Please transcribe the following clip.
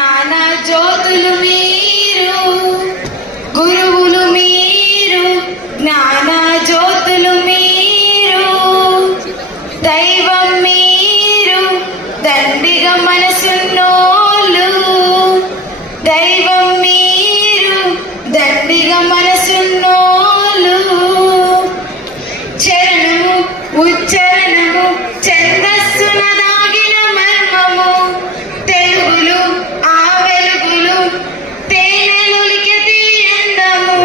జ్ఞాన జ్యోతులు మీరు, గురువులు మీరు, జ్ఞాన జ్యోతులు మీరు, దైవం మీరు, దండిగా మనసున్నోళ్ళు, దైవం మీరు, దండిగా మనసున్నోళ్ళు. చరణము ఉచ్చరణము ఛందస్సున దాగిన మర్మము, తెలుగులు ఆ వెలుగులు తేనెలులికి తీయందము,